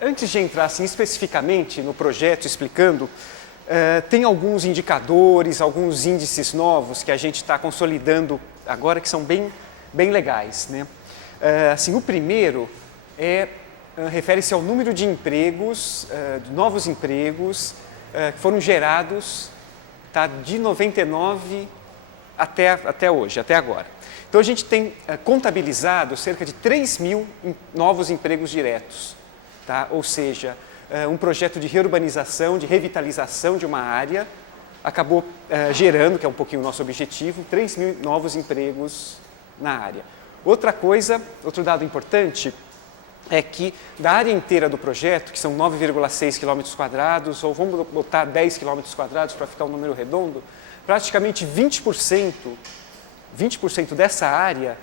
Antes de entrar assim, especificamente no projeto, explicando, tem alguns indicadores, alguns índices novos que a gente está consolidando agora que são bem legais, né? Assim, o primeiro refere-se ao número de empregos, de novos empregos que foram gerados, tá, de 99 até hoje, até agora. Então a gente tem contabilizado cerca de 3 mil novos empregos diretos, tá? Ou seja, um projeto de reurbanização, de revitalização de uma área, acabou gerando, que é um pouquinho o nosso objetivo, 3 mil novos empregos na área. Outra coisa, outro dado importante, é que da área inteira do projeto, que são 9,6 km², ou vamos botar 10 km² para ficar um número redondo, praticamente 20% dessa área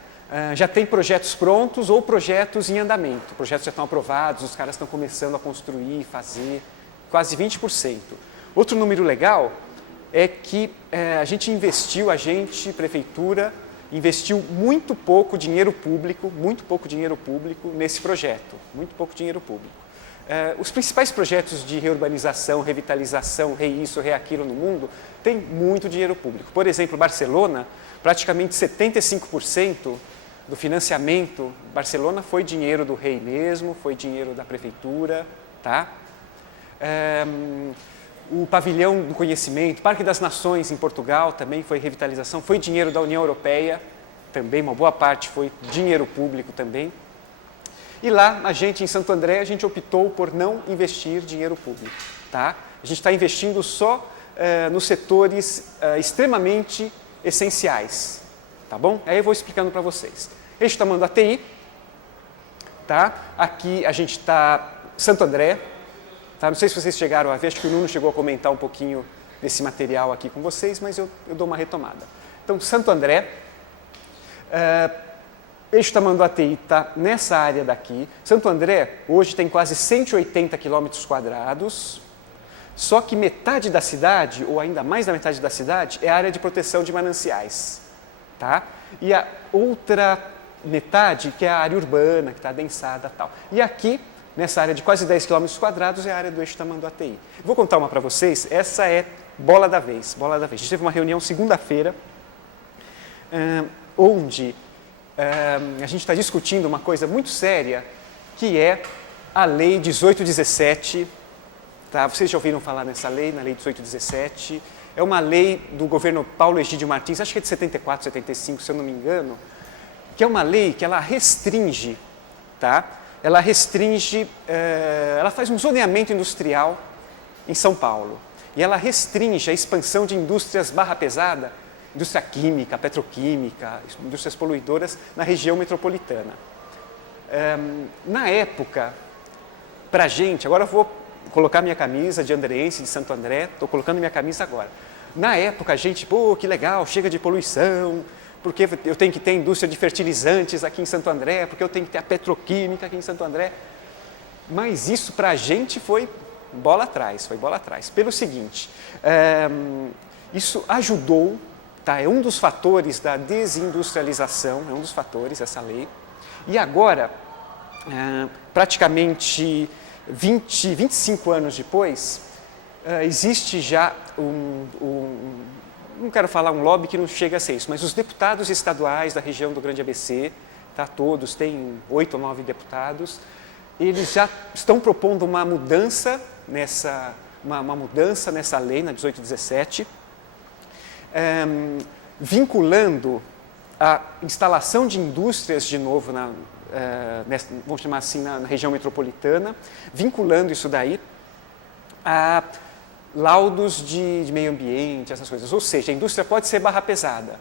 já tem projetos prontos ou projetos em andamento. Projetos já estão aprovados, os caras estão começando a construir, fazer, quase 20%. Outro número legal é que prefeitura, investiu muito pouco dinheiro público nesse projeto, muito pouco dinheiro público. Os principais projetos de reurbanização, revitalização, reisso, reaquilo no mundo, têm muito dinheiro público. Por exemplo, Barcelona, praticamente 75% do financiamento, Barcelona foi dinheiro do rei mesmo, foi dinheiro da prefeitura, tá? O Pavilhão do Conhecimento, Parque das Nações em Portugal também foi revitalização, foi dinheiro da União Europeia, também uma boa parte foi dinheiro público também. E lá, em Santo André, a gente optou por não investir dinheiro público, tá? A gente está investindo só nos setores extremamente essenciais, tá bom? Aí eu vou explicando para vocês. Eixo Tamanduateí, tá? Aqui a gente está Santo André, tá? Não sei se vocês chegaram a ver, acho que o Nuno chegou a comentar um pouquinho desse material aqui com vocês, mas eu dou uma retomada. Então, Santo André, Eixo Tamanduateí está nessa área daqui. Santo André hoje tem quase 180 km², só que metade da cidade, ou ainda mais da metade da cidade, é área de proteção de mananciais, tá? E a outra metade, que é a área urbana, que está adensada e tal. E aqui, nessa área de quase 10 km², é a área do Eixo Tamanduateí. Vou contar uma para vocês, essa é bola da vez. A gente teve uma reunião segunda-feira, onde a gente está discutindo uma coisa muito séria, que é a Lei 1817, tá? Vocês já ouviram falar nessa lei, na Lei 1817, é uma lei do governo Paulo Egídio Martins, acho que é de 74, 75, se eu não me engano, que é uma lei que ela restringe, tá? Ela faz um zoneamento industrial em São Paulo, e ela restringe a expansão de indústrias barra pesada, indústria química, petroquímica, indústrias poluidoras na região metropolitana. Na época, para a gente, agora eu vou colocar minha camisa de andreense, de Santo André, estou colocando minha camisa agora. Na época, a gente, que legal, chega de poluição, porque eu tenho que ter indústria de fertilizantes aqui em Santo André, porque eu tenho que ter a petroquímica aqui em Santo André. Mas isso para a gente foi bola atrás. Pelo seguinte, isso ajudou, tá? É um dos fatores da desindustrialização, essa lei. E agora, praticamente 25 anos depois, existe já não quero falar um lobby que não chega a ser isso, mas os deputados estaduais da região do Grande ABC, tá? Todos, tem 8 ou 9 deputados, eles já estão propondo uma mudança nessa lei, na 1817, vinculando a instalação de indústrias de novo, vamos chamar assim, na região metropolitana, vinculando isso daí a laudos de meio ambiente, essas coisas. Ou seja, a indústria pode ser barra pesada,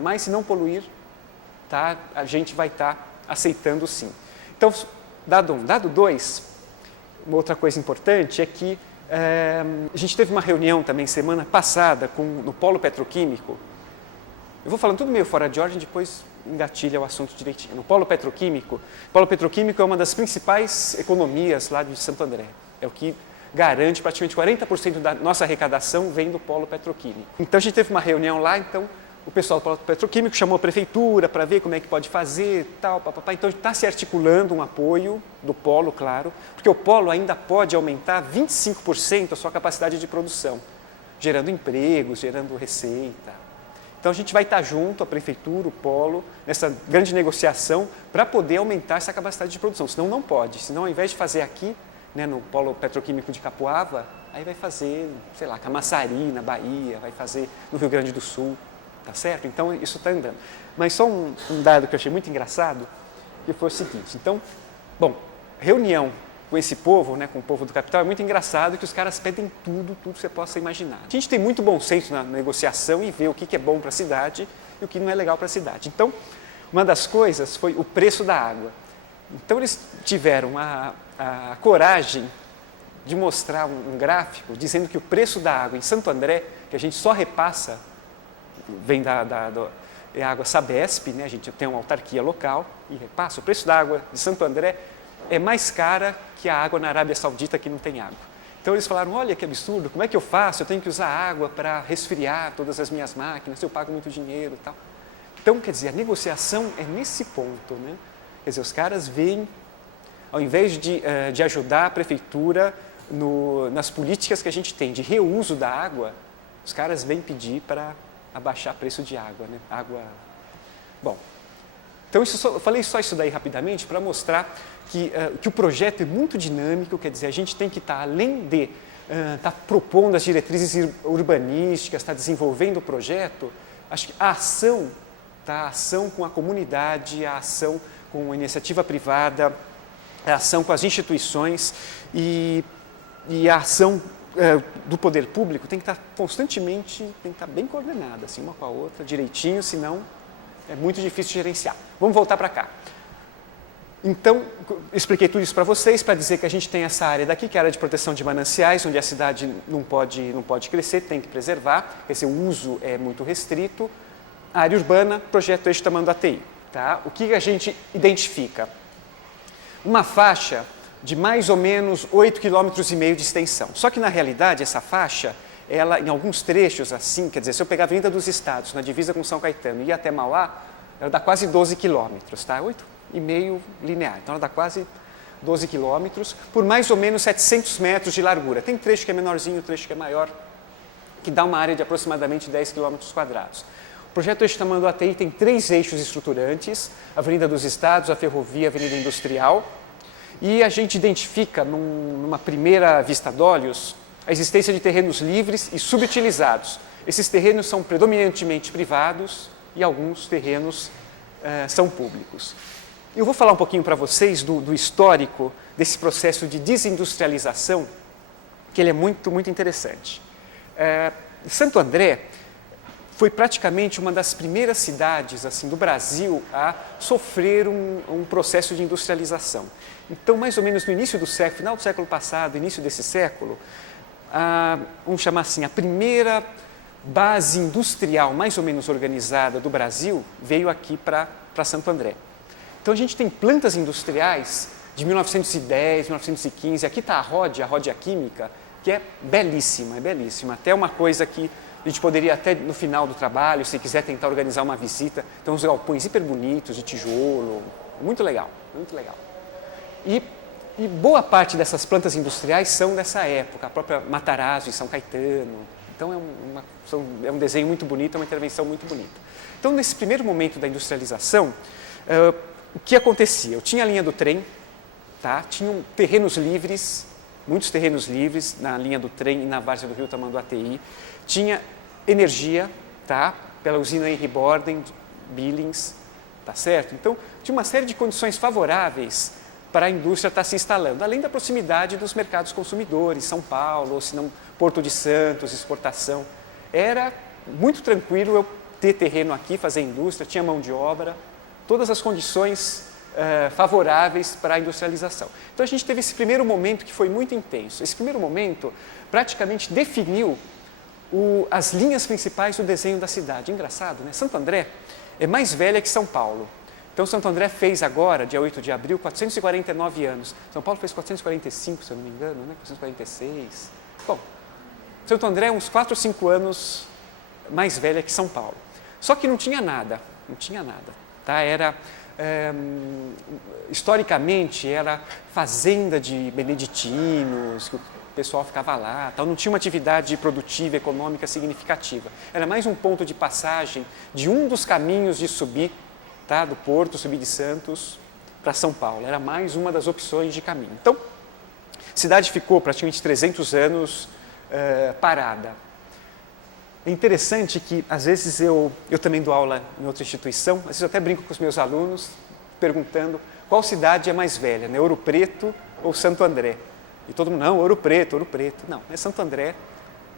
mas se não poluir, tá, a gente vai estar aceitando sim. Então, dado 1. Dado 2, uma outra coisa importante é que a gente teve uma reunião também semana passada no Polo Petroquímico. Eu vou falando tudo meio fora de ordem, depois engatilha o assunto direitinho. No Polo Petroquímico é uma das principais economias lá de Santo André. É o que garante praticamente 40% da nossa arrecadação vem do Polo Petroquímico. Então a gente teve uma reunião lá, então o pessoal do polo petroquímico chamou a prefeitura para ver como é que pode fazer, tal, papapá. Então está se articulando um apoio do polo, claro, porque o polo ainda pode aumentar 25% a sua capacidade de produção, gerando empregos, gerando receita. Então a gente vai estar junto, a prefeitura, o polo, nessa grande negociação para poder aumentar essa capacidade de produção, senão não pode. Senão ao invés de fazer aqui, né, no polo petroquímico de Capoava, aí vai fazer, sei lá, Camaçari, na Bahia, vai fazer no Rio Grande do Sul. Tá certo? Então, isso está andando. Mas só um dado que eu achei muito engraçado, que foi o seguinte. Então, bom, reunião com esse povo, né, com o povo do capital, é muito engraçado que os caras pedem tudo que você possa imaginar. A gente tem muito bom senso na negociação e vê o que é bom para a cidade e o que não é legal para a cidade. Então, uma das coisas foi o preço da água. Então, eles tiveram a coragem de mostrar um gráfico dizendo que o preço da água em Santo André, que a gente só repassa, vem é a água Sabesp, né? A gente tem uma autarquia local e repassa. O preço da água de Santo André é mais cara que a água na Arábia Saudita, que não tem água. Então eles falaram, olha que absurdo, como é que eu faço? Eu tenho que usar água para resfriar todas as minhas máquinas, eu pago muito dinheiro e tal. Então, quer dizer, a negociação é nesse ponto, né? Quer dizer, os caras veem, ao invés de ajudar a prefeitura nas políticas que a gente tem de reuso da água, os caras vêm pedir para abaixar preço de água, né? Água. Bom, então eu falei só isso daí rapidamente para mostrar que o projeto é muito dinâmico, quer dizer, a gente tem que estar, além de estar propondo as diretrizes urbanísticas, estar desenvolvendo o projeto, acho que a ação, tá? A ação com a comunidade, a ação com a iniciativa privada, a ação com as instituições e a ação do poder público tem que estar constantemente, tem que estar bem coordenada, assim, uma com a outra, direitinho, senão é muito difícil de gerenciar. Vamos voltar para cá. Então, expliquei tudo isso para vocês, para dizer que a gente tem essa área daqui, que é a área de proteção de mananciais, onde a cidade não pode crescer, tem que preservar, esse uso é muito restrito. A área urbana, projeto Eixo Tamanduateí. Tá? O que a gente identifica? Uma faixa de mais ou menos 8,5 km de extensão. Só que, na realidade, essa faixa, ela, em alguns trechos, assim, quer dizer, se eu pegar a Avenida dos Estados, na divisa com São Caetano, e ir até Mauá, ela dá quase 12 quilômetros, tá? 8,5 linear, então ela dá quase 12 quilômetros, por mais ou menos 700 metros de largura. Tem trecho que é menorzinho, trecho que é maior, que dá uma área de aproximadamente 10 quilômetros quadrados. O projeto Eixo Tamanduateí tem 3 eixos estruturantes, a Avenida dos Estados, a Ferrovia, a Avenida Industrial, e a gente identifica, numa primeira vista de olhos, a existência de terrenos livres e subutilizados. Esses terrenos são predominantemente privados e alguns terrenos são públicos. Eu vou falar um pouquinho para vocês do histórico desse processo de desindustrialização, que ele é muito, muito interessante. Santo André foi praticamente uma das primeiras cidades assim, do Brasil a sofrer um processo de industrialização. Então, mais ou menos no início do século, final do século passado, início desse século, vamos chamar assim, a primeira base industrial mais ou menos organizada do Brasil veio aqui para Santo André. Então, a gente tem plantas industriais de 1910, 1915, aqui está a Ródia Química, que é belíssima, até uma coisa que a gente poderia até no final do trabalho, se quiser tentar organizar uma visita, tem uns galpões hiper bonitos, de tijolo, muito legal, muito legal. E boa parte dessas plantas industriais são dessa época, a própria Matarazzo em São Caetano. Então é um desenho muito bonito, é uma intervenção muito bonita. Então nesse primeiro momento da industrialização, o que acontecia? Eu tinha a linha do trem, tá? Tinham terrenos livres, muitos terrenos livres na linha do trem e na várzea do rio Tamanduateí. Tinha energia, tá? Pela usina Henry Borden, Billings, tá certo? Então tinha uma série de condições favoráveis para a indústria estar se instalando, além da proximidade dos mercados consumidores, São Paulo, ou se não, Porto de Santos, exportação. Era muito tranquilo eu ter terreno aqui, fazer indústria, tinha mão de obra, todas as condições favoráveis para a industrialização. Então a gente teve esse primeiro momento que foi muito intenso. Esse primeiro momento praticamente definiu as linhas principais do desenho da cidade. Engraçado, né? Santo André é mais velha que São Paulo. Então, Santo André fez agora, dia 8 de abril, 449 anos. São Paulo fez 445, se eu não me engano, né? 446. Bom, Santo André é uns 4 ou 5 anos mais velha que São Paulo. Só que não tinha nada, tá? Era, historicamente, era fazenda de beneditinos, que o pessoal ficava lá, tal. Não tinha uma atividade produtiva, econômica significativa. Era mais um ponto de passagem de um dos caminhos de subir, tá? Do Porto, subir de Santos para São Paulo. Era mais uma das opções de caminho. Então, a cidade ficou praticamente 300 anos parada. É interessante que, às vezes, eu também dou aula em outra instituição, às vezes eu até brinco com os meus alunos, perguntando qual cidade é mais velha, né? Ouro Preto ou Santo André? E todo mundo, não, Ouro Preto, Ouro Preto. Não, é Santo André,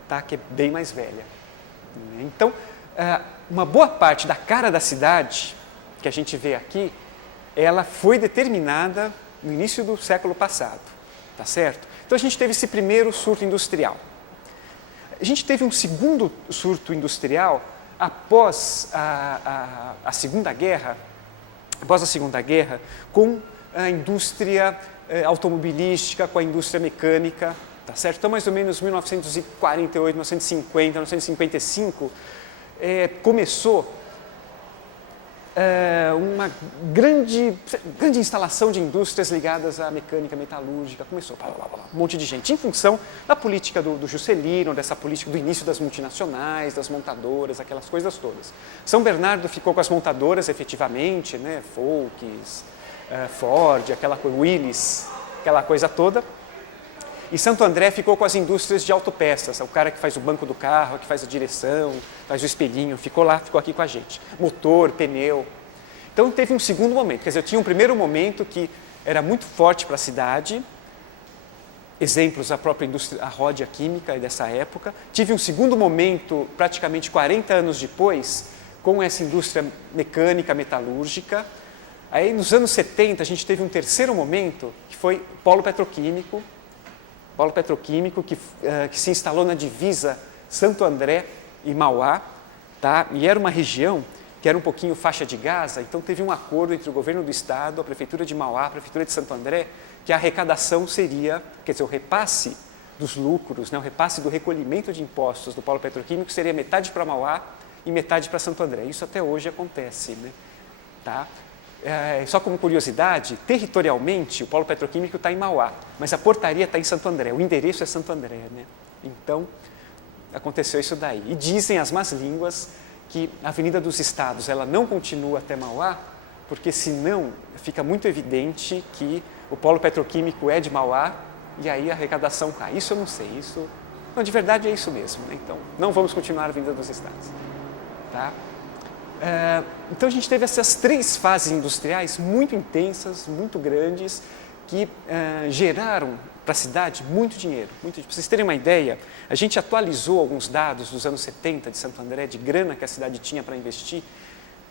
tá? Que é bem mais velha. Então, uma boa parte da cara da cidade, que a gente vê aqui, ela foi determinada no início do século passado, tá certo? Então, a gente teve esse primeiro surto industrial. A gente teve um segundo surto industrial após a Segunda Guerra, com a indústria automobilística, com a indústria mecânica, tá certo? Então, mais ou menos 1948, 1950, 1955, começou uma grande instalação de indústrias ligadas à mecânica metalúrgica, começou um monte de gente, em função da política do Juscelino, dessa política do início das multinacionais, das montadoras, aquelas coisas todas. São Bernardo ficou com as montadoras efetivamente, né, Volks, Ford, Willys, aquela coisa toda, e Santo André ficou com as indústrias de autopeças, o cara que faz o banco do carro, que faz a direção, faz o espelhinho, ficou aqui com a gente. Motor, pneu. Então teve um segundo momento, quer dizer, eu tinha um primeiro momento que era muito forte para a cidade, exemplos, a própria indústria, a Ródia Química dessa época. Tive um segundo momento, praticamente 40 anos depois, com essa indústria mecânica, metalúrgica. Aí nos anos 70 a gente teve um terceiro momento, que foi polo petroquímico, que se instalou na divisa Santo André e Mauá, tá? E era uma região que era um pouquinho faixa de Gaza, então teve um acordo entre o governo do estado, a prefeitura de Mauá, a prefeitura de Santo André, que a arrecadação seria, quer dizer, o repasse dos lucros, né, o repasse do recolhimento de impostos do polo petroquímico seria metade para Mauá e metade para Santo André. Isso até hoje acontece, né? Tá? Só como curiosidade, territorialmente o polo petroquímico está em Mauá, mas a portaria está em Santo André, o endereço é Santo André, né? Então, aconteceu isso daí. E dizem as más línguas que a Avenida dos Estados ela não continua até Mauá, porque senão fica muito evidente que o polo petroquímico é de Mauá e aí a arrecadação cai. Isso eu não sei, não, de verdade é isso mesmo, né? Então, não vamos continuar a Avenida dos Estados. Tá? Então a gente teve essas três fases industriais muito intensas, muito grandes, que geraram para a cidade muito dinheiro. Para vocês terem uma ideia, a gente atualizou alguns dados dos anos 70 de Santo André, de grana que a cidade tinha para investir.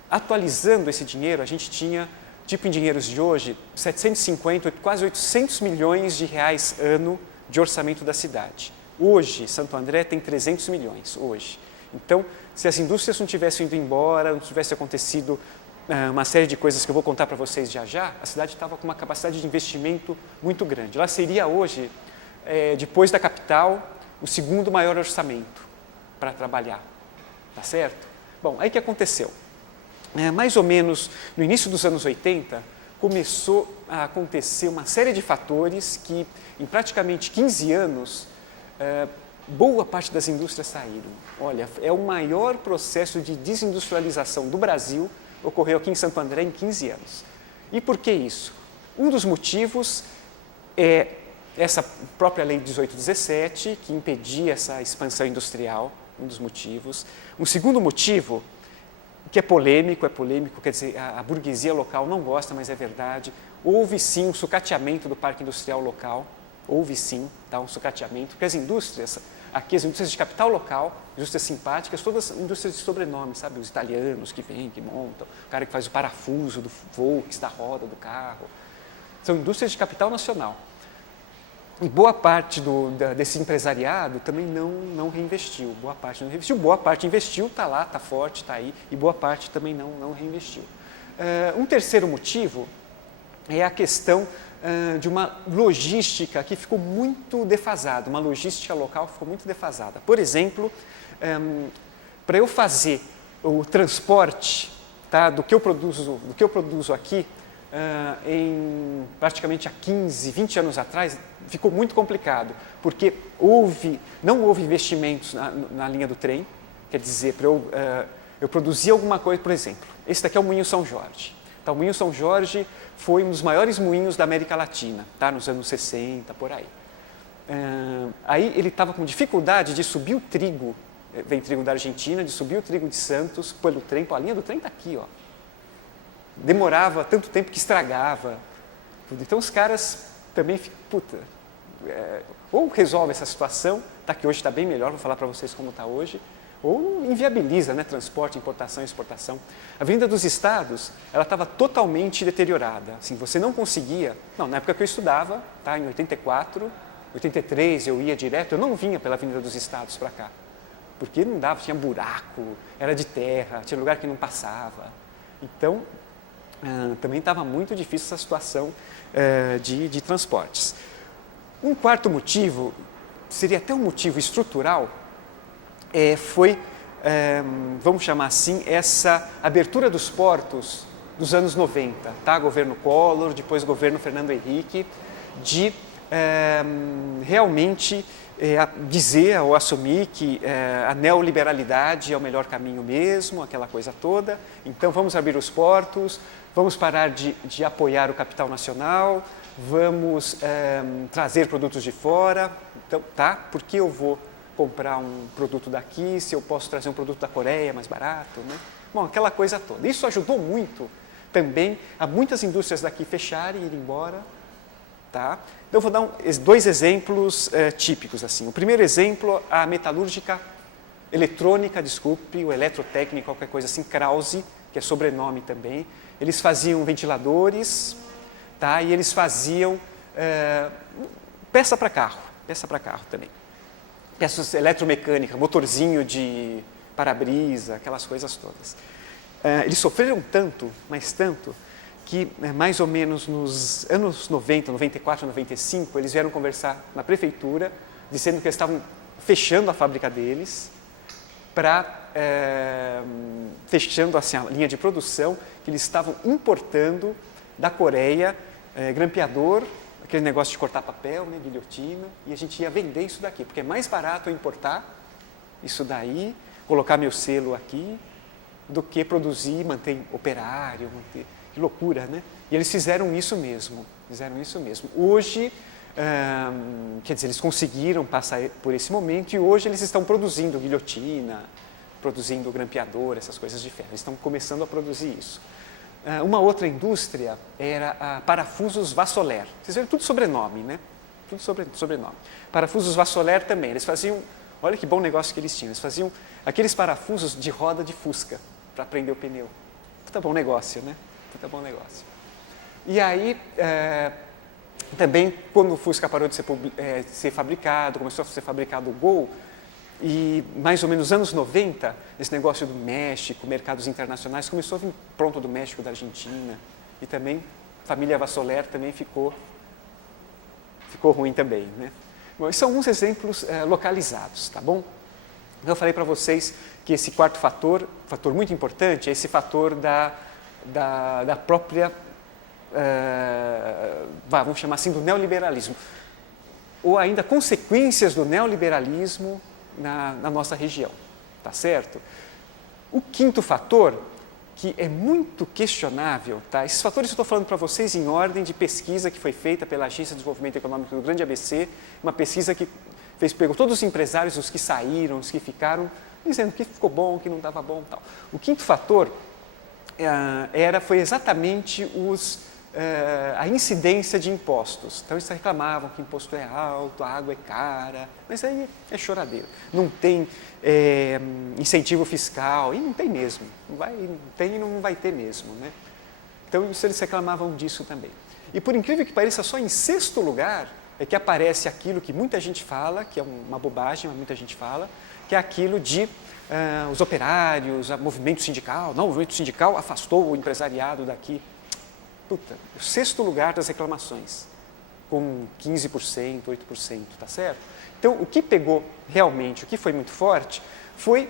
Atualizando esse dinheiro, a gente tinha, tipo em dinheiros de hoje, 750, quase 800 milhões de reais ano de orçamento da cidade. Hoje, Santo André tem 300 milhões, hoje. Então, se as indústrias não tivessem ido embora, não tivesse acontecido uma série de coisas que eu vou contar para vocês já, a cidade estava com uma capacidade de investimento muito grande. Ela seria hoje, depois da capital, o segundo maior orçamento para trabalhar. Tá certo? Bom, aí o que aconteceu? Mais ou menos no início dos anos 80, começou a acontecer uma série de fatores que, em praticamente 15 anos, boa parte das indústrias saíram. Olha, é o maior processo de desindustrialização do Brasil, ocorreu aqui em Santo André em 15 anos. E por que isso? Um dos motivos é essa própria Lei 1817, que impedia essa expansão industrial, um dos motivos. Um segundo motivo, que é polêmico, quer dizer, a burguesia local não gosta, mas é verdade. Houve sim um sucateamento do parque industrial local, houve sim um sucateamento, porque as indústrias de capital local, indústrias simpáticas, todas indústrias de sobrenome, sabe? Os italianos que vêm, que montam, o cara que faz o parafuso do Volks, da roda do carro. São indústrias de capital nacional. E boa parte desse empresariado também não reinvestiu. Boa parte investiu, está lá, está forte, está aí, e boa parte também não reinvestiu. Um terceiro motivo é a questão de uma logística que ficou muito defasada, uma logística local que ficou muito defasada. Por exemplo, para eu fazer o transporte, tá, do que eu produzo aqui, em praticamente há 15, 20 anos atrás, ficou muito complicado, porque não houve investimentos na linha do trem, quer dizer, eu produzir alguma coisa, por exemplo, esse daqui é o Moinho São Jorge. Então, o Moinho São Jorge foi um dos maiores moinhos da América Latina, tá, nos anos 60, por aí. Aí ele estava com dificuldade de subir o trigo, vem trigo da Argentina, de subir o trigo de Santos pelo trem, a linha do trem está aqui, ó. Demorava tanto tempo que estragava. Então os caras também ficam, ou resolve essa situação, tá, que hoje está bem melhor, vou falar para vocês como está hoje, ou inviabiliza, né, transporte, importação e exportação. A Avenida dos Estados, ela estava totalmente deteriorada, assim, você não conseguia, na época que eu estudava, tá, em 84, 83 eu ia direto, eu não vinha pela Avenida dos Estados para cá, porque não dava, tinha buraco, era de terra, tinha lugar que não passava. Então, também estava muito difícil essa situação de transportes. Um quarto motivo, seria até um motivo estrutural, foi, vamos chamar assim, essa abertura dos portos dos anos 90, tá? Governo Collor, depois governo Fernando Henrique, de realmente dizer ou assumir que a neoliberalidade é o melhor caminho mesmo, aquela coisa toda. Então vamos abrir os portos, vamos parar de apoiar o capital nacional, vamos trazer produtos de fora. Então, tá? Por que eu vou comprar um produto daqui se eu posso trazer um produto da Coreia mais barato, né? Bom, aquela coisa toda. Isso ajudou muito também a muitas indústrias daqui fecharem e ir embora. Tá? Então, eu vou dar dois exemplos típicos. Assim. O primeiro exemplo, a metalúrgica eletrônica, o eletrotécnico, qualquer coisa assim, Krause, que é sobrenome também. Eles faziam ventiladores, tá? E eles faziam peça para carro também. Peças eletromecânicas, motorzinho de para-brisa, aquelas coisas todas. Eles sofreram tanto, mas tanto, que mais ou menos nos anos 90, 94, 95, eles vieram conversar na prefeitura, dizendo que eles estavam fechando a fábrica deles, fechando assim, a linha de produção, que eles estavam importando da Coreia grampeador, aquele negócio de cortar papel, né, guilhotina, e a gente ia vender isso daqui, porque é mais barato eu importar isso daí, colocar meu selo aqui, do que produzir, manter operário, que loucura, né? E eles fizeram isso mesmo, Hoje, quer dizer, eles conseguiram passar por esse momento e hoje eles estão produzindo guilhotina, produzindo grampeador, essas coisas de ferro. Eles estão começando a produzir isso. Uma outra indústria era a Parafusos Vassoler. Vocês viram tudo sobrenome, né? Tudo sobrenome. Parafusos Vassoler também. Eles faziam, olha que bom negócio que eles tinham, eles faziam aqueles parafusos de roda de Fusca para prender o pneu. Puta bom negócio, né? Puta bom negócio. E aí, também, quando o Fusca parou de ser fabricado, começou a ser fabricado o Gol, e mais ou menos nos anos 90, esse negócio do México, mercados internacionais, começou a vir pronto do México, da Argentina, e também, a família Vassoler também ficou ruim também, né? Bom, esses são alguns exemplos localizados, tá bom? Eu falei para vocês que esse quarto fator muito importante, é esse fator da própria, vamos chamar assim, do neoliberalismo, ou ainda consequências do neoliberalismo na nossa região, tá certo? O quinto fator, que é muito questionável, tá? Esses fatores eu estou falando para vocês em ordem de pesquisa que foi feita pela Agência de Desenvolvimento Econômico do Grande ABC, uma pesquisa que pegou todos os empresários, os que saíram, os que ficaram, dizendo que ficou bom, que não estava bom, tal. O quinto fator foi exatamente a incidência de impostos. Então, eles reclamavam que imposto é alto, a água é cara, mas aí é choradeira. Não tem incentivo fiscal, e não tem mesmo. Não tem e não vai ter mesmo, né? Então, isso, eles reclamavam disso também. E, por incrível que pareça, só em sexto lugar é que aparece aquilo que muita gente fala, que é uma bobagem, mas muita gente fala, que é aquilo de os operários, o movimento sindical. Não, o movimento sindical afastou o empresariado daqui. Puta, o sexto lugar das reclamações, com 15%, 8%, tá certo? Então, o que pegou realmente, o que foi muito forte, foi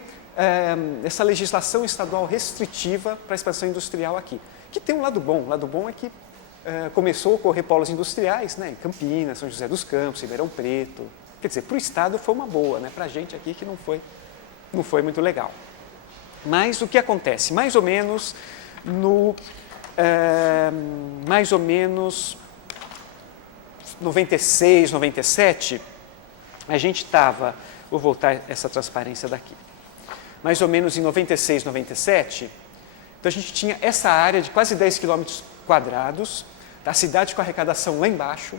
essa legislação estadual restritiva para a expansão industrial aqui, que tem um lado bom. O lado bom é que começou a ocorrer polos industriais, né, em Campinas, São José dos Campos, Ribeirão Preto. Quer dizer, para o Estado foi uma boa, né, para a gente aqui que não foi muito legal. Mas o que acontece? Mais ou menos 96, 97, a gente estava, vou voltar essa transparência daqui, mais ou menos em 96, 97, então a gente tinha essa área de quase 10 quilômetros quadrados, da cidade com arrecadação lá embaixo,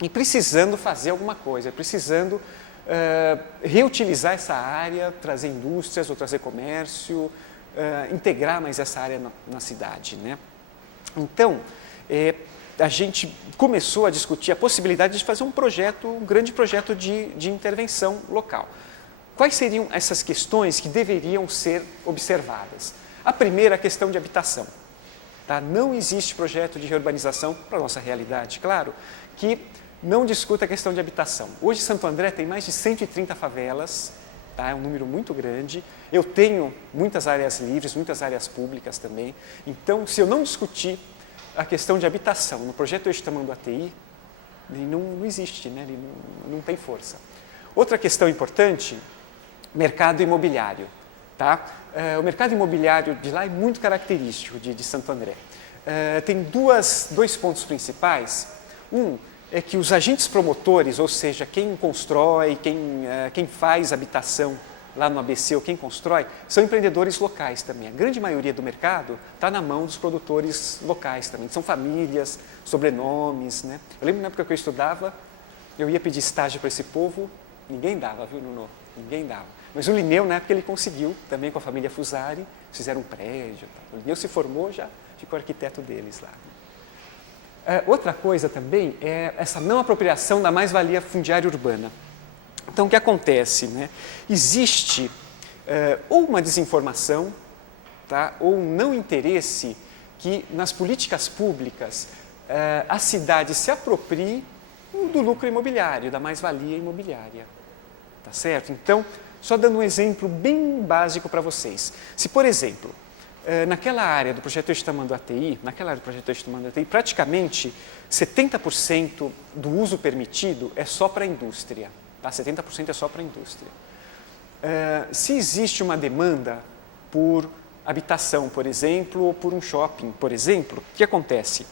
e precisando fazer alguma coisa, precisando reutilizar essa área, trazer indústrias ou trazer comércio, integrar mais essa área na cidade, né? Então, a gente começou a discutir a possibilidade de fazer um grande projeto de intervenção local. Quais seriam essas questões que deveriam ser observadas? A primeira, a questão de habitação. Tá? Não existe projeto de reurbanização, para a nossa realidade, claro, que não discuta a questão de habitação. Hoje, Santo André tem mais de 130 favelas, tá? É um número muito grande. Eu tenho muitas áreas livres, muitas áreas públicas também. Então, se eu não discutir a questão de habitação no projeto Eixo Tamanduateí, ele não existe, né? Ele não tem força. Outra questão importante, mercado imobiliário. Tá? O mercado imobiliário de lá é muito característico de Santo André. Tem dois pontos principais. Um é que os agentes promotores, ou seja, quem constrói, quem faz habitação lá no ABC ou quem constrói, são empreendedores locais também. A grande maioria do mercado está na mão dos produtores locais também. São famílias, sobrenomes, né? Eu lembro na época que eu estudava, eu ia pedir estágio para esse povo, ninguém dava, viu, Nuno? Ninguém dava. Mas o Linneu, na época, ele conseguiu, também com a família Fusari, fizeram um prédio. Tá? O Linneu se formou, já ficou arquiteto deles lá. Outra coisa também é essa não apropriação da mais-valia fundiária urbana. Então, o que acontece? Né? Existe ou uma desinformação, tá? Ou um não interesse que nas políticas públicas a cidade se aproprie do lucro imobiliário, da mais-valia imobiliária. Tá certo? Então, só dando um exemplo bem básico para vocês. Se, por exemplo, naquela área do projeto Eixo Tamanduateí, praticamente 70% do uso permitido é só para a indústria. Tá? 70% é só para a indústria. Se existe uma demanda por habitação, por exemplo, ou por um shopping, por exemplo, o que acontece?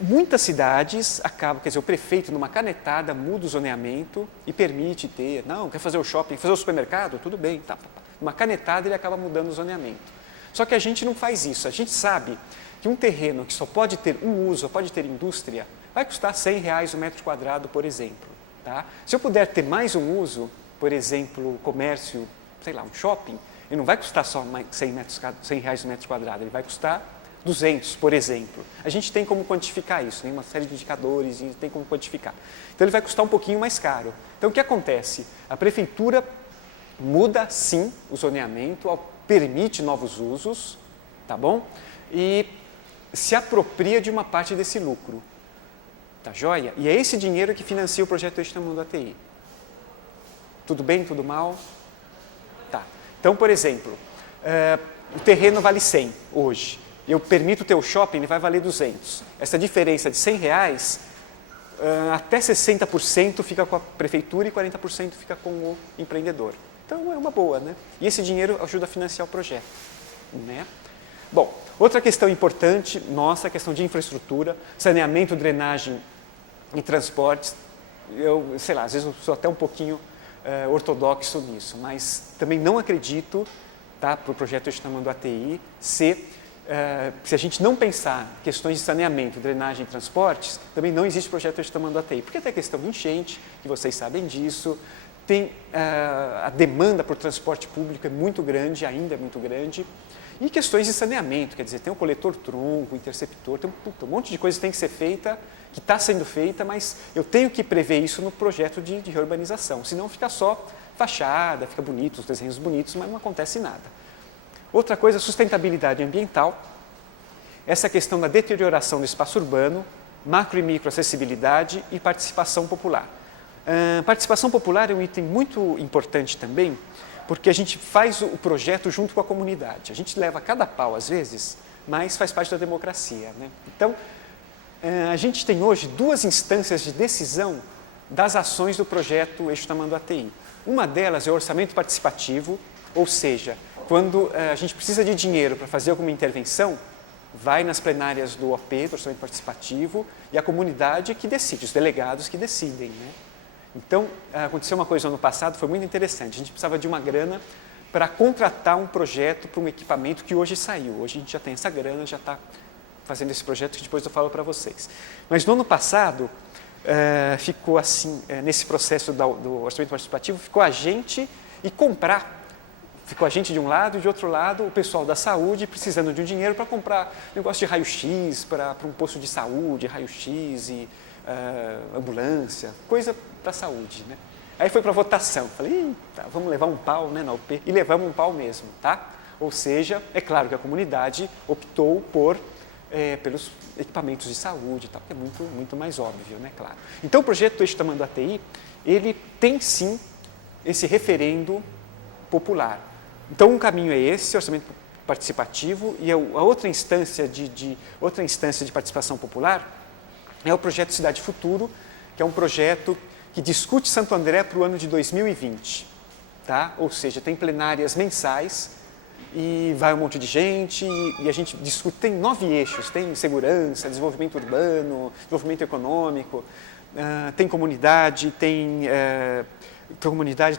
Muitas cidades acabam, quer dizer, o prefeito, numa canetada, muda o zoneamento e permite ter, não, quer fazer o shopping, fazer o supermercado? Tudo bem, tá. Numa canetada ele acaba mudando o zoneamento. Só que a gente não faz isso, a gente sabe que um terreno que só pode ter um uso, só pode ter indústria, vai custar R$100 o metro quadrado, por exemplo. Tá? Se eu puder ter mais um uso, por exemplo, comércio, sei lá, um shopping, ele não vai custar só R$100 o metro quadrado, ele vai custar 200, por exemplo. A gente tem como quantificar isso, tem uma série de indicadores, e tem como quantificar. Então, ele vai custar um pouquinho mais caro. Então, o que acontece? A prefeitura muda, sim, o zoneamento, permite novos usos, tá bom? E se apropria de uma parte desse lucro. Tá joia? E é esse dinheiro que financia o projeto Eixo Tamanduateí. Tudo bem? Tudo mal? Tá. Então, por exemplo, o terreno vale 100 hoje. Eu permito ter o shopping, ele vai valer 200. Essa diferença de R$100, até 60% fica com a prefeitura e 40% fica com o empreendedor. Então, é uma boa, né? E esse dinheiro ajuda a financiar o projeto, né? Bom, outra questão importante, nossa, a questão de infraestrutura, saneamento, drenagem e transportes. Eu, sei lá, às vezes eu sou até um pouquinho ortodoxo nisso, mas também não acredito, tá, para o projeto Eixo Tamanduateí, se a gente não pensar questões de saneamento, drenagem e transportes, também não existe projeto Eixo Tamanduateí, porque tem a questão de enchente, que vocês sabem disso, tem a demanda por transporte público é muito grande, ainda é muito grande, e questões de saneamento, quer dizer, tem o coletor-tronco, o interceptor, tem um monte de coisa que tem que ser feita, que está sendo feita, mas eu tenho que prever isso no projeto de reurbanização, senão fica só fachada, fica bonito, os desenhos bonitos, mas não acontece nada. Outra coisa, sustentabilidade ambiental, essa questão da deterioração do espaço urbano, macro e micro acessibilidade e participação popular. Participação popular é um item muito importante também, porque a gente faz o projeto junto com a comunidade. A gente leva cada pau, às vezes, mas faz parte da democracia, né? Então, a gente tem hoje 2 instâncias de decisão das ações do projeto Eixo Tamanduateí. Uma delas é o orçamento participativo, ou seja, quando a gente precisa de dinheiro para fazer alguma intervenção, vai nas plenárias do OP, do orçamento participativo, e a comunidade que decide, os delegados que decidem, né? Então, aconteceu uma coisa no ano passado, foi muito interessante. A gente precisava de uma grana para contratar um projeto para um equipamento que hoje saiu. Hoje a gente já tem essa grana, já está fazendo esse projeto que depois eu falo para vocês. Mas no ano passado, ficou assim, nesse processo do orçamento participativo, ficou a gente e comprar. Ficou a gente de um lado e de outro lado o pessoal da saúde precisando de um dinheiro para comprar negócio de raio-x para um posto de saúde, raio-x e ambulância, coisa para a saúde, né? Aí foi para votação, falei, vamos levar um pau, né, na UP, e levamos um pau mesmo, tá? Ou seja, é claro que a comunidade optou pelos equipamentos de saúde e tal, que é muito mais óbvio, né, claro. Então o projeto Eixo Tamanduateí, ele tem sim esse referendo popular. Então um caminho é esse, orçamento participativo, e a outra instância de participação popular é o projeto Cidade Futuro, que é um projeto que discute Santo André para o ano de 2020, tá? Ou seja, tem plenárias mensais e vai um monte de gente e a gente discute, tem 9 eixos, tem segurança, desenvolvimento urbano, desenvolvimento econômico, tem comunidade, tem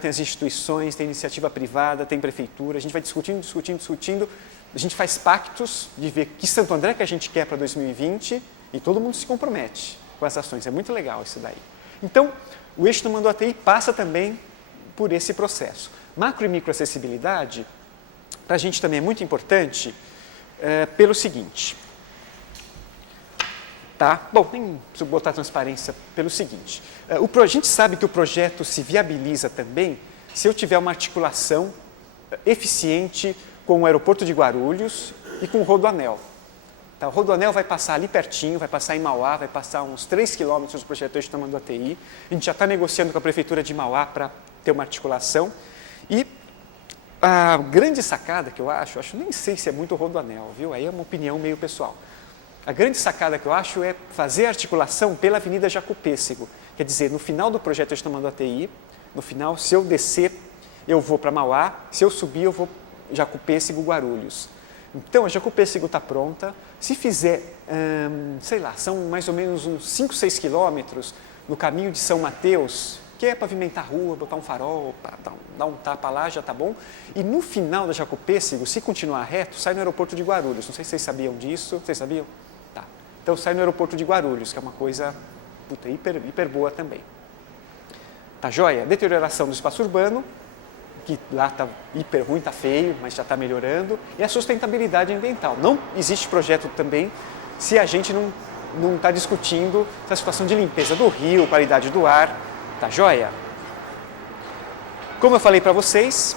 as instituições, tem iniciativa privada, tem prefeitura, a gente vai discutindo, a gente faz pactos de ver que Santo André que a gente quer para 2020 e todo mundo se compromete com as ações, é muito legal isso daí. Então, o Eixo Tamanduateí passa também por esse processo. Macro e microacessibilidade, para a gente também é muito importante, pelo seguinte, tá? Bom, nem preciso botar transparência pelo seguinte, a gente sabe que o projeto se viabiliza também se eu tiver uma articulação eficiente com o aeroporto de Guarulhos e com o Rodoanel. Tá, o Rodoanel vai passar ali pertinho, vai passar em Mauá, vai passar uns 3 quilômetros do projeto Eixo Tamanduateí. A gente já está negociando com a Prefeitura de Mauá para ter uma articulação. E a grande sacada que eu acho, nem sei se é muito o Rodoanel, viu? Aí é uma opinião meio pessoal. A grande sacada que eu acho é fazer a articulação pela Avenida Jacopêssego. Quer dizer, no final do projeto Eixo Tamanduateí, no final, se eu descer, eu vou para Mauá, se eu subir, eu vou Jacopêssego, Guarulhos. Então, a Jacopêssego está pronta. Se fizer, sei lá, são mais ou menos uns 5, 6 quilômetros no caminho de São Mateus, que é pavimentar a rua, botar um farol, dar um tapa lá, já está bom. E no final da Jacopêssego, se continuar reto, sai no aeroporto de Guarulhos. Não sei se vocês sabiam disso. Vocês sabiam? Tá. Então, sai no aeroporto de Guarulhos, que é uma coisa hiper boa também. Tá joia? Deterioração do espaço urbano, que lá está hiper ruim, está feio, mas já está melhorando, e a sustentabilidade ambiental. Não existe projeto também se a gente não está discutindo essa situação de limpeza do rio, qualidade do ar, tá joia? Como eu falei para vocês,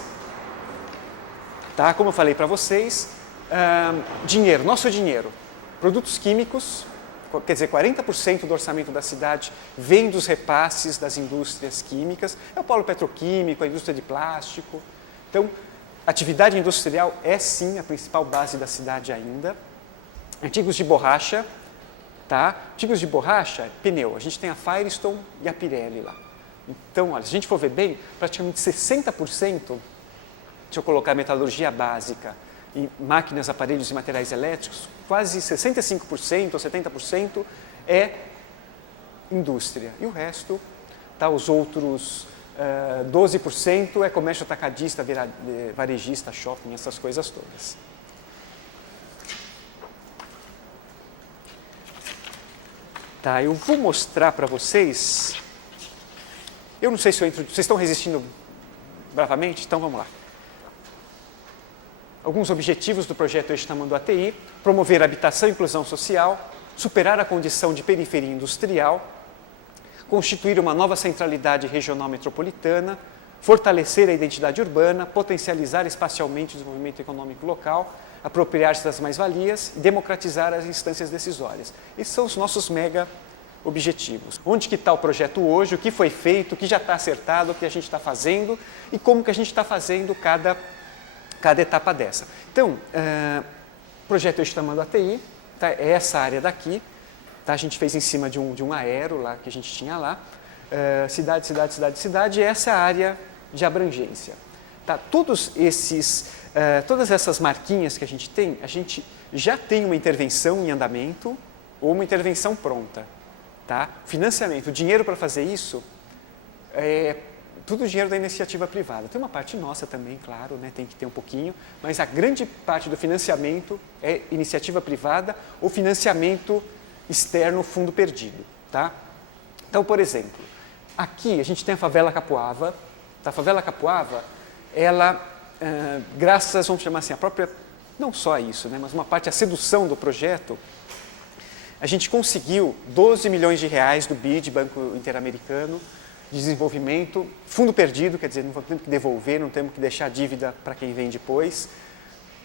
dinheiro, nosso dinheiro, produtos químicos, quer dizer, 40% do orçamento da cidade vem dos repasses das indústrias químicas, é o polo petroquímico, a indústria de plástico. Então, atividade industrial é sim a principal base da cidade ainda. Artigos de borracha, tá? Artigos de borracha, pneu. A gente tem a Firestone e a Pirelli lá. Então, olha, se a gente for ver bem, praticamente 60%, deixa eu colocar a metalurgia básica, e máquinas, aparelhos e materiais elétricos, quase 65% ou 70% é indústria. E o resto, tá, os outros 12% é comércio atacadista, varejista, shopping, essas coisas todas. Tá, eu vou mostrar para vocês. Eu não sei se eu entro. Vocês estão resistindo bravamente? Então vamos lá. Alguns objetivos do projeto Eixo Tamanduateí: promover habitação e inclusão social, superar a condição de periferia industrial, constituir uma nova centralidade regional metropolitana, fortalecer a identidade urbana, potencializar espacialmente o desenvolvimento econômico local, apropriar-se das mais-valias e democratizar as instâncias decisórias. Esses são os nossos mega objetivos. Onde que está o projeto hoje, o que foi feito, o que já está acertado, o que a gente está fazendo e como que a gente está fazendo cada etapa dessa. Então, o projeto Eixo Tamanduateí, tá, é essa área daqui, tá, a gente fez em cima de um aero lá que a gente tinha lá, cidade, cidade, cidade, cidade, e essa área de abrangência. Tá, todas essas marquinhas que a gente já tem uma intervenção em andamento ou uma intervenção pronta. Tá? Financiamento, dinheiro para fazer isso, tudo dinheiro da iniciativa privada. Tem uma parte nossa também, claro, né? Tem que ter um pouquinho, mas a grande parte do financiamento é iniciativa privada ou financiamento externo, fundo perdido. Tá? Então, por exemplo, aqui a gente tem a favela Capuava. A favela Capuava, ela, graças, vamos chamar assim, a própria, não só isso, né? Mas uma parte, a sedução do projeto, a gente conseguiu 12 milhões de reais do BID, Banco Interamericano, de Desenvolvimento, fundo perdido, quer dizer, não temos que devolver, não temos que deixar dívida para quem vem depois,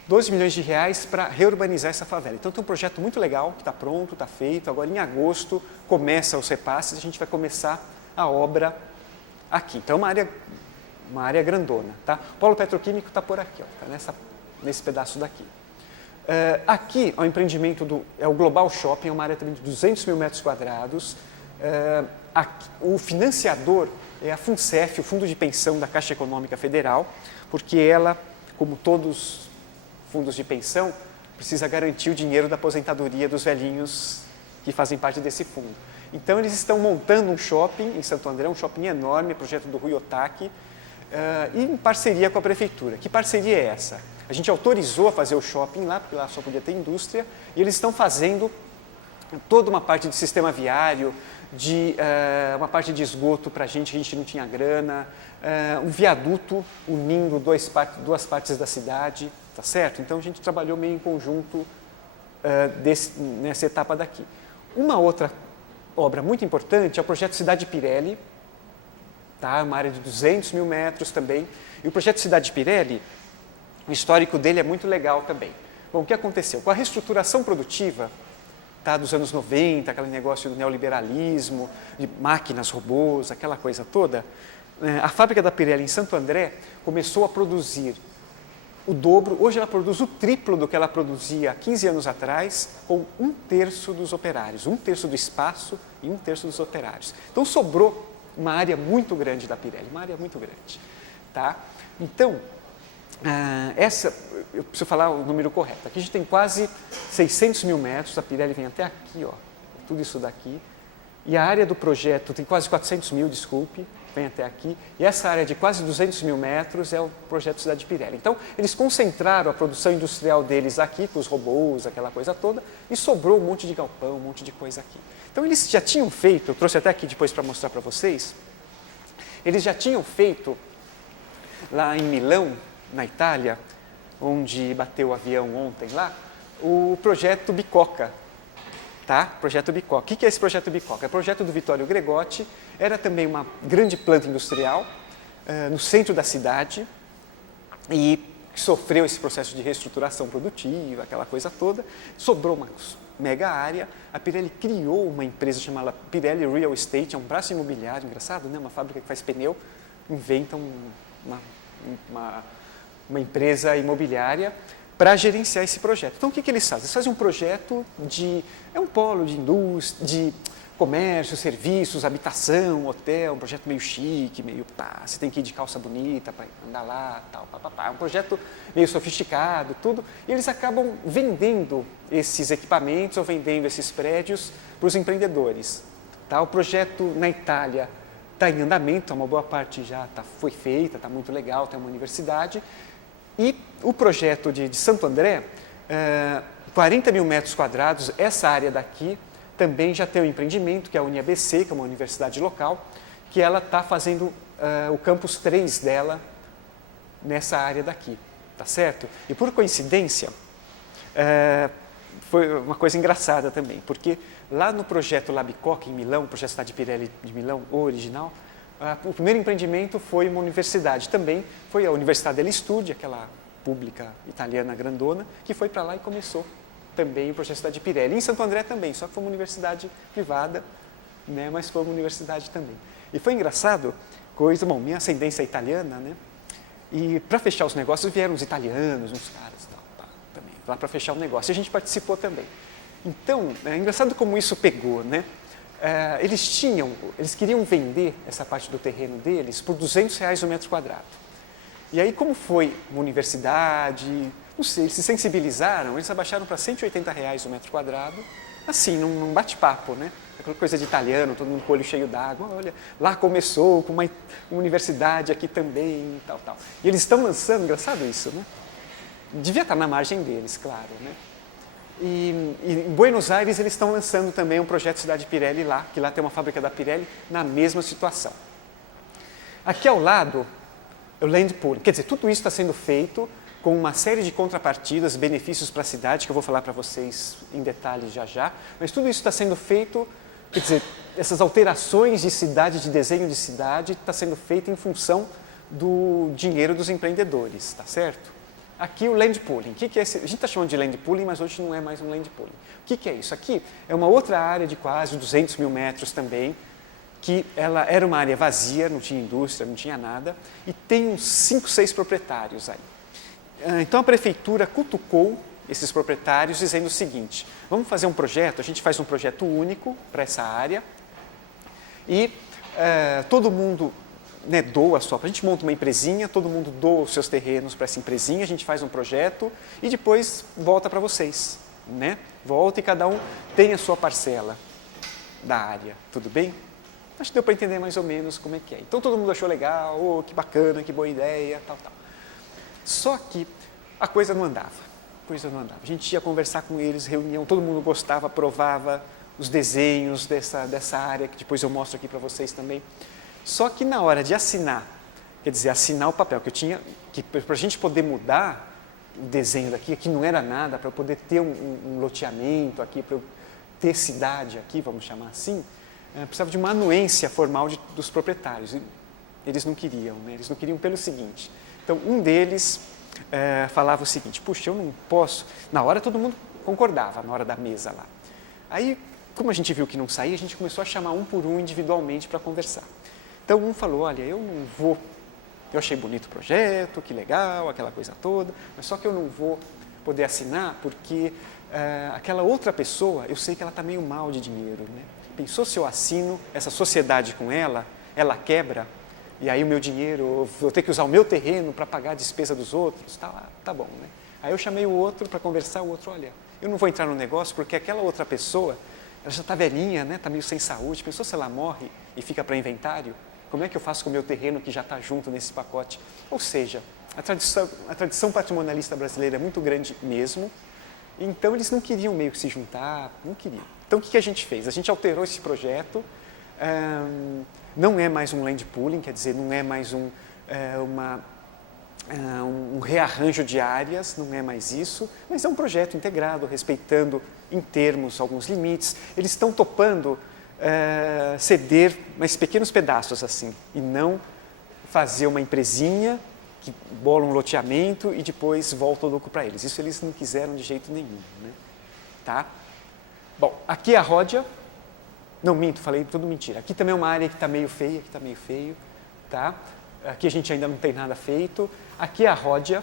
12 milhões de reais para reurbanizar essa favela. Então tem um projeto muito legal, que está pronto, está feito, agora em agosto começa os repasses, a gente vai começar a obra aqui. Então é uma área grandona. Tá? O polo petroquímico está por aqui, está nesse pedaço daqui. Aqui é o empreendimento é o Global Shopping, é uma área também de 200 mil metros quadrados. O financiador é a FUNCEF, o Fundo de Pensão da Caixa Econômica Federal, porque ela, como todos os fundos de pensão, precisa garantir o dinheiro da aposentadoria dos velhinhos que fazem parte desse fundo. Então, eles estão montando um shopping em Santo André, um shopping enorme, projeto do Rui Otaki, e em parceria com a prefeitura. Que parceria é essa? A gente autorizou a fazer o shopping lá, porque lá só podia ter indústria, e eles estão fazendo toda uma parte de sistema viário, uma parte de esgoto para a gente, que a gente não tinha grana, um viaduto unindo duas partes da cidade, tá certo? Então a gente trabalhou meio em conjunto nessa etapa daqui. Uma outra obra muito importante é o projeto Cidade Pirelli, tá? Uma área de 200 mil metros também, e o projeto Cidade Pirelli, o histórico dele é muito legal também. Bom, o que aconteceu? Com a reestruturação produtiva, tá, dos anos 90, aquele negócio do neoliberalismo, de máquinas, robôs, aquela coisa toda, a fábrica da Pirelli em Santo André começou a produzir o dobro, hoje ela produz o triplo do que ela produzia há 15 anos atrás, com 1/3 dos operários, 1/3 do espaço e 1/3 dos operários. Então sobrou uma área muito grande da Pirelli, uma área muito grande. Tá? Então, eu preciso falar o número correto. Aqui a gente tem quase 600 mil metros, a Pirelli vem até aqui, ó, tudo isso daqui. E a área do projeto tem quase 400 mil, desculpe, vem até aqui. E essa área de quase 200 mil metros é o projeto Cidade Pirelli. Então, eles concentraram a produção industrial deles aqui, com os robôs, aquela coisa toda, e sobrou um monte de galpão, um monte de coisa aqui. Então, eles já tinham feito, eu trouxe até aqui depois para mostrar para vocês, eles já tinham feito lá em Milão, na Itália, onde bateu o avião ontem lá, o projeto Bicoca. Tá? Projeto Bicoca. O que é esse projeto Bicoca? É o projeto do Vittorio Gregotti, era também uma grande planta industrial no centro da cidade e sofreu esse processo de reestruturação produtiva, aquela coisa toda, sobrou uma mega área, a Pirelli criou uma empresa chamada Pirelli Real Estate, é um braço imobiliário, engraçado, né? Uma fábrica que faz pneu, inventa uma empresa imobiliária para gerenciar esse projeto. Então, o que eles fazem? Eles fazem um projeto é um polo de indústria, de comércio, serviços, habitação, hotel, um projeto meio chique, meio você tem que ir de calça bonita para andar lá, tal, é um projeto meio sofisticado, tudo, e eles acabam vendendo esses equipamentos ou vendendo esses prédios para os empreendedores. Tá? O projeto na Itália está em andamento, uma boa parte já foi feita, está muito legal, tem uma universidade. E o projeto de Santo André, 40 mil metros quadrados, essa área daqui também já tem um empreendimento, que é a UniABC, que é uma universidade local, que ela está fazendo o campus 3 dela nessa área daqui, tá certo? E por coincidência, foi uma coisa engraçada também, porque lá no projeto Labicoque, em Milão, o projeto Cidade Pirelli de Milão, o original, o primeiro empreendimento foi uma universidade também, foi a Universidade degli Studi, aquela pública italiana grandona, que foi para lá e começou também o projeto Cidade Pirelli. Em Santo André também, só que foi uma universidade privada, né? Mas foi uma universidade também. E foi engraçado, minha ascendência é italiana, né? E para fechar os negócios vieram os italianos, uns caras também, lá para fechar o negócio. E a gente participou também. Então, é engraçado como isso pegou, né? Eles queriam vender essa parte do terreno deles por R$200 o metro quadrado. E aí, como foi uma universidade, não sei, eles se sensibilizaram, eles abaixaram para R$180 o metro quadrado, assim, num bate-papo, né? Aquela coisa de italiano, todo mundo com o olho cheio d'água, olha, lá começou com uma universidade aqui também, tal. E eles estão lançando, engraçado isso, né? Devia estar na margem deles, claro, né? E em Buenos Aires eles estão lançando também um projeto Cidade Pirelli lá, que lá tem uma fábrica da Pirelli na mesma situação. Aqui ao lado é o land pooling, quer dizer, tudo isso está sendo feito com uma série de contrapartidas, benefícios para a cidade, que eu vou falar para vocês em detalhes já, mas tudo isso está sendo feito, quer dizer, essas alterações de cidade, de desenho de cidade, está sendo feito em função do dinheiro dos empreendedores, tá certo? Aqui o land pooling. O que é esse? A gente está chamando de land pooling, mas hoje não é mais um land pooling. O que é isso? Aqui é uma outra área de quase 200 mil metros também, que ela era uma área vazia, não tinha indústria, não tinha nada, e tem uns 5, 6 proprietários aí. Então a prefeitura cutucou esses proprietários dizendo o seguinte: vamos fazer um projeto, a gente faz um projeto único para essa área e todo mundo, né, doa a gente monta uma empresinha, todo mundo doa os seus terrenos para essa empresinha, a gente faz um projeto e depois volta para vocês, né? Volta e cada um tem a sua parcela da área, tudo bem? Acho que deu para entender mais ou menos como é que é. Então todo mundo achou legal, que bacana, que boa ideia, tal. Só que a coisa não andava. A gente ia conversar com eles, reunião, todo mundo gostava, aprovava os desenhos dessa área, que depois eu mostro aqui para vocês também. Só que na hora de assinar, quer dizer, assinar o papel que eu tinha, que para a gente poder mudar o desenho daqui, aqui não era nada, para eu poder ter um loteamento aqui, para eu ter cidade aqui, vamos chamar assim, precisava de uma anuência formal dos proprietários. E eles não queriam, né? Eles não queriam pelo seguinte. Então, um deles falava o seguinte: puxa, eu não posso. Na hora todo mundo concordava, na hora da mesa lá. Aí, como a gente viu que não saía, a gente começou a chamar um por um individualmente para conversar. Então, um falou: olha, eu não vou. Eu achei bonito o projeto, que legal, aquela coisa toda, mas só que eu não vou poder assinar porque aquela outra pessoa, eu sei que ela está meio mal de dinheiro, né? Pensou se eu assino essa sociedade com ela, ela quebra, e aí o meu dinheiro, eu vou ter que usar o meu terreno para pagar a despesa dos outros, tá bom, né? Aí eu chamei o outro para conversar, o outro: olha, eu não vou entrar no negócio porque aquela outra pessoa, ela já está velhinha, né? Está meio sem saúde, pensou se ela morre e fica para inventário? Como é que eu faço com o meu terreno que já está junto nesse pacote? Ou seja, a tradição patrimonialista brasileira é muito grande mesmo, então eles não queriam meio que se juntar, não queriam. Então o que a gente fez? A gente alterou esse projeto, não é mais um land pooling, quer dizer, não é mais um rearranjo de áreas, não é mais isso, mas é um projeto integrado, respeitando em termos alguns limites. Eles estão topando ceder mais pequenos pedaços assim, e não fazer uma empresinha que bola um loteamento e depois volta o lucro para eles. Isso eles não quiseram de jeito nenhum, né? Tá? Bom, aqui é a Ródia. Não, minto, falei tudo mentira. Aqui também é uma área que está meio feia, que está meio feio, tá? Aqui a gente ainda não tem nada feito. Aqui é a Ródia,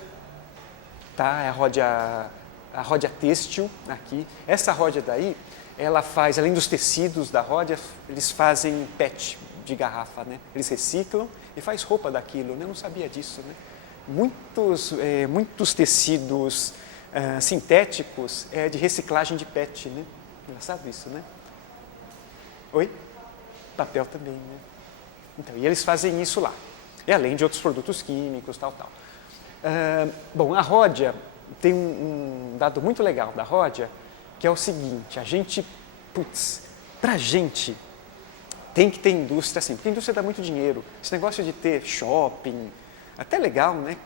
tá? É a Ródia têxtil aqui. Essa Ródia daí, ela faz, além dos tecidos da Ródia, eles fazem PET de garrafa, né? Eles reciclam e faz roupa daquilo, né? Eu não sabia disso, né? Muitos tecidos sintéticos de reciclagem de PET, né? Engraçado isso, né? Oi? Papel também, né? Então, e eles fazem isso lá. E além de outros produtos químicos, tal. Bom, a Ródia tem um dado muito legal da Ródia, que é o seguinte: a gente, pra gente, tem que ter indústria assim, porque a indústria dá muito dinheiro. Esse negócio de ter shopping, até legal, né?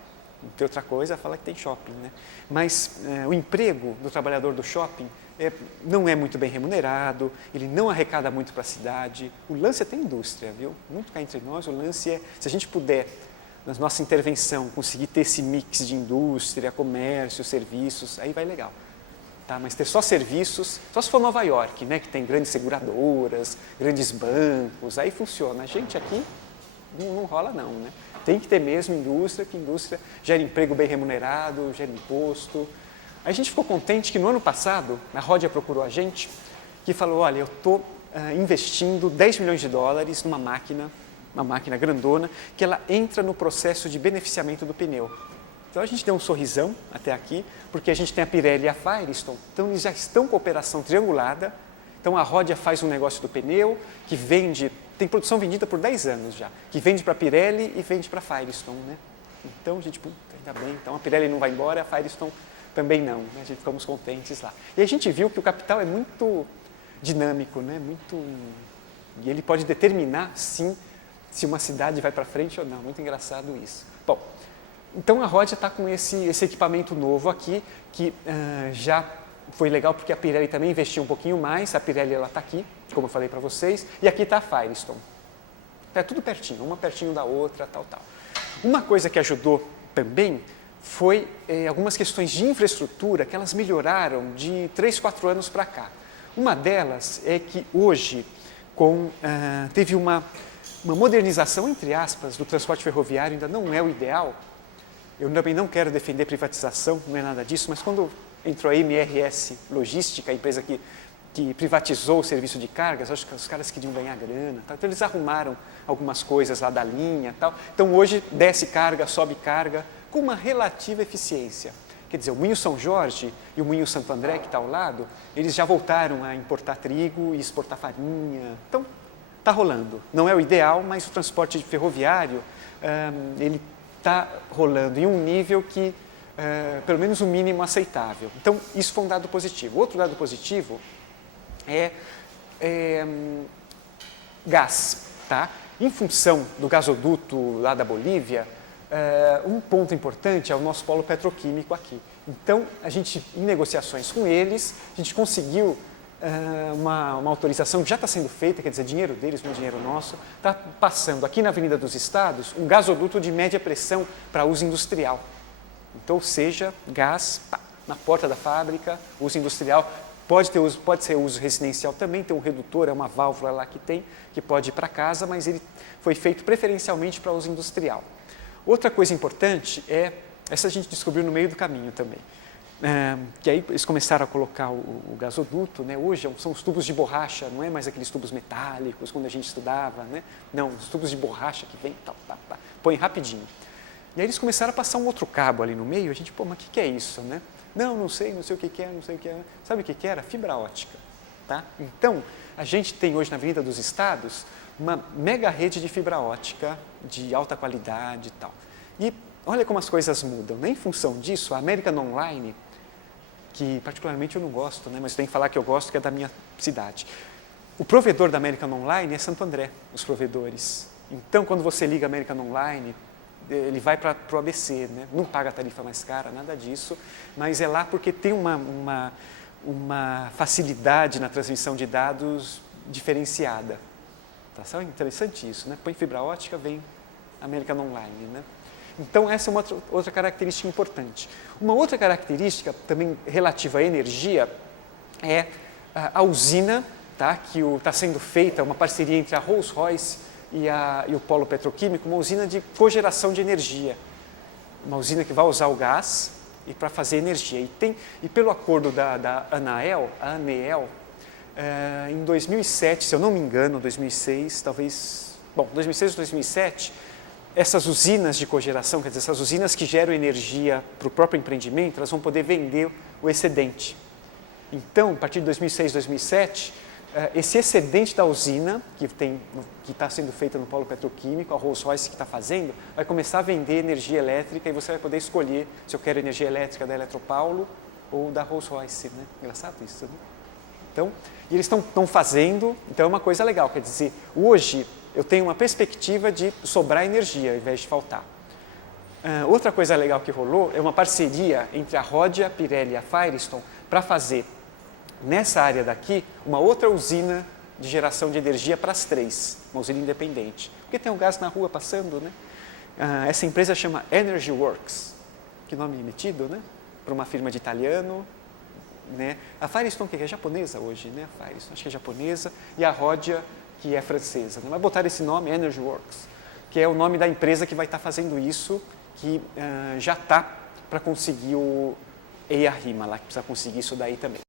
Ter outra coisa, falar que tem shopping, né? Mas o emprego do trabalhador do shopping não é muito bem remunerado, ele não arrecada muito para a cidade. O lance é ter indústria, viu? Muito cá entre nós, o lance é, se a gente puder, na nossa intervenção, conseguir ter esse mix de indústria, comércio, serviços, aí vai legal. tá? Mas ter só serviços, só se for Nova York, né? Que tem grandes seguradoras, grandes bancos, aí funciona. A gente aqui não rola não, né? Tem que ter mesmo indústria, que indústria gera emprego bem remunerado, gera imposto. A gente ficou contente que no ano passado, a Ródia procurou a gente, que falou, olha, eu estou investindo 10 milhões de dólares numa máquina, uma máquina grandona, que ela entra no processo de beneficiamento do pneu. Então a gente deu um sorrisão até aqui, porque a gente tem a Pirelli e a Firestone, então eles já estão com operação triangulada. Então a Ródia faz um negócio do pneu, que vende, tem produção vendida por 10 anos já, que vende para a Pirelli e vende para a Firestone, né? Então a gente, puta, ainda bem, então a Pirelli não vai embora, a Firestone também não, né? A gente ficamos contentes lá. E a gente viu que o capital é muito dinâmico, né? E ele pode determinar, sim, se uma cidade vai para frente ou não. Muito engraçado isso. Bom, então a Ródia está com esse equipamento novo aqui, que já foi legal porque a Pirelli também investiu um pouquinho mais. A Pirelli está aqui, como eu falei para vocês, e aqui está a Firestone. É tudo pertinho, uma pertinho da outra, tal. Uma coisa que ajudou também foi algumas questões de infraestrutura que elas melhoraram de 3, 4 anos para cá. Uma delas é que hoje teve uma modernização, entre aspas, do transporte ferroviário, ainda não é o ideal. Eu também não quero defender privatização, não é nada disso, mas quando entrou a MRS Logística, a empresa que privatizou o serviço de cargas, acho que os caras queriam ganhar grana, tal. Então eles arrumaram algumas coisas lá da linha, tal. Então hoje desce carga, sobe carga, com uma relativa eficiência. Quer dizer, o Moinho São Jorge e o Moinho Santo André, que está ao lado, eles já voltaram a importar trigo e exportar farinha. Então, está rolando. Não é o ideal, mas o transporte ferroviário, ele está rolando em um nível que, pelo menos o mínimo aceitável. Então, isso foi um dado positivo. Outro dado positivo é gás. Tá? Em função do gasoduto lá da Bolívia, um ponto importante é o nosso polo petroquímico aqui. Então, a gente, em negociações com eles, a gente conseguiu uma autorização que já está sendo feita, quer dizer, dinheiro deles, não é dinheiro nosso, está passando aqui na Avenida dos Estados um gasoduto de média pressão para uso industrial. Então, ou seja, gás na porta da fábrica, uso industrial, pode ser uso residencial também, tem um redutor, é uma válvula lá que pode ir para casa, mas ele foi feito preferencialmente para uso industrial. Outra coisa importante essa a gente descobriu no meio do caminho também, que aí eles começaram a colocar o gasoduto, né? Hoje são os tubos de borracha, não é mais aqueles tubos metálicos, quando a gente estudava, né? Não, os tubos de borracha que vem, põe rapidinho. E aí eles começaram a passar um outro cabo ali no meio, a gente, mas o que é isso, né? Não sei o que é, não sei o que é. Sabe o que era? Fibra ótica, tá? Então, a gente tem hoje na Avenida dos Estados uma mega rede de fibra ótica de alta qualidade e tal. E olha como as coisas mudam, né? Em função disso, a American Online, que particularmente eu não gosto, né? Mas tenho que falar que eu gosto, que é da minha cidade. O provedor da American Online é Santo André, os provedores. Então, quando você liga a American Online, ele vai para o ABC, né? Não paga a tarifa mais cara, nada disso, mas é lá porque tem uma facilidade na transmissão de dados diferenciada. Tá? É interessante isso, né? Põe fibra ótica, vem American Online, né? Então, essa é uma outra característica importante. Uma outra característica, também relativa à energia, é a usina, tá? Que está sendo feita, uma parceria entre a Rolls-Royce e o polo petroquímico, uma usina de cogeração de energia. Uma usina que vai usar o gás para fazer energia. E pelo acordo da ANEEL, em 2007, se eu não me engano, 2006, talvez... Bom, 2006 ou 2007, essas usinas de cogeração, quer dizer, essas usinas que geram energia para o próprio empreendimento, elas vão poder vender o excedente. Então, a partir de 2006, 2007, esse excedente da usina, que está sendo feita no polo petroquímico, a Rolls-Royce que está fazendo, vai começar a vender energia elétrica e você vai poder escolher se eu quero energia elétrica da Eletropaulo ou da Rolls-Royce, né? Engraçado isso, né? Então, e eles estão fazendo, então é uma coisa legal, quer dizer, hoje eu tenho uma perspectiva de sobrar energia ao invés de faltar. Outra coisa legal que rolou é uma parceria entre a Ródia, a Pirelli e a Firestone para fazer, nessa área daqui, uma outra usina de geração de energia para as três, uma usina independente. Porque tem o gás na rua passando, né? Essa empresa chama Energy Works, que nome metido, né? Para uma firma de italiano, né? A Firestone, que é japonesa hoje, né? A Firestone, acho que é japonesa, e a Rhodia, que é francesa. Mas botaram esse nome, EnergyWorks, que é o nome da empresa que vai estar fazendo isso, que já está para conseguir o EIA-RIMA lá, que precisa conseguir isso daí também.